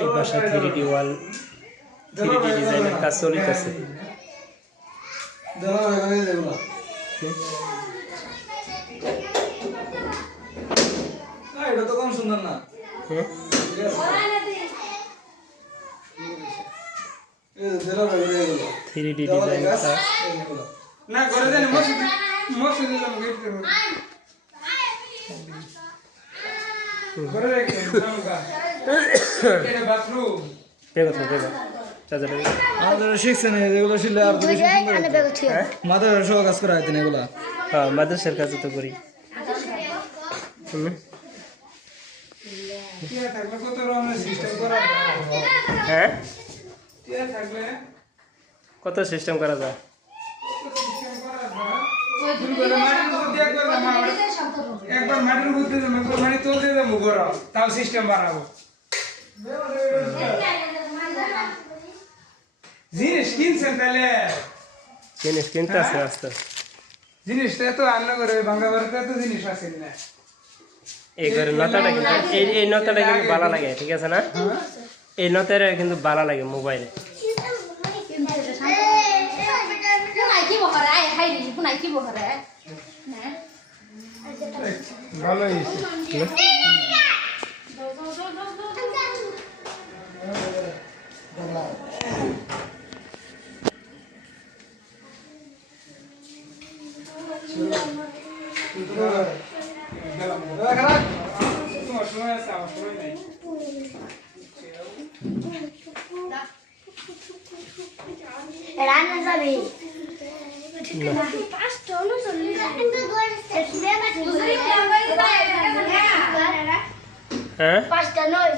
এই বাসা 3D ওয়াল 3D ডিজাইনের কাজ চলিতেছে। এটা তো কম সুন্দর না। 3D ডিজাইনের কাজ। না করে দেন মসজিদে যাবো গিফট করব। করে রেখে সামকা। এটা বাথরুম। বেগো চাচা বেগো। আমাদের শিখছেন এগুলো শিখলে আর বেশি সুন্দর। মাদ্রাসা সহ কাজ করা হয়তেন এগুলা। হ্যাঁ মাদ্রাসার কাজ তো করি। টিয়া থাকলে কত রকমের সিস্টেম করা যায়। হ্যাঁ টিয়া থাকলে কত সিস্টেম করা যায়। একবার মাটির মধ্যে একবার মাটি তুলতে যাবো গরম তাও সিস্টেম বানাবো। জিনিস কিনছেন তাহলে জিনিস কিনতে আছে আস্তে জিনিসটা এত রান্না করে বাংলা বাড়িতে এত জিনিস আছে না। এই ঘরে নতাটা কিন্তু এই নতাটা কিন্তু ভালো লাগে, ঠিক আছে না? এই নতাটা কিন্তু ভালো লাগে মোবাইলে। ভালো তোমার সময় আছে আমার সময় নেই। রান্না যাবে হ্যাঁ 5টা 9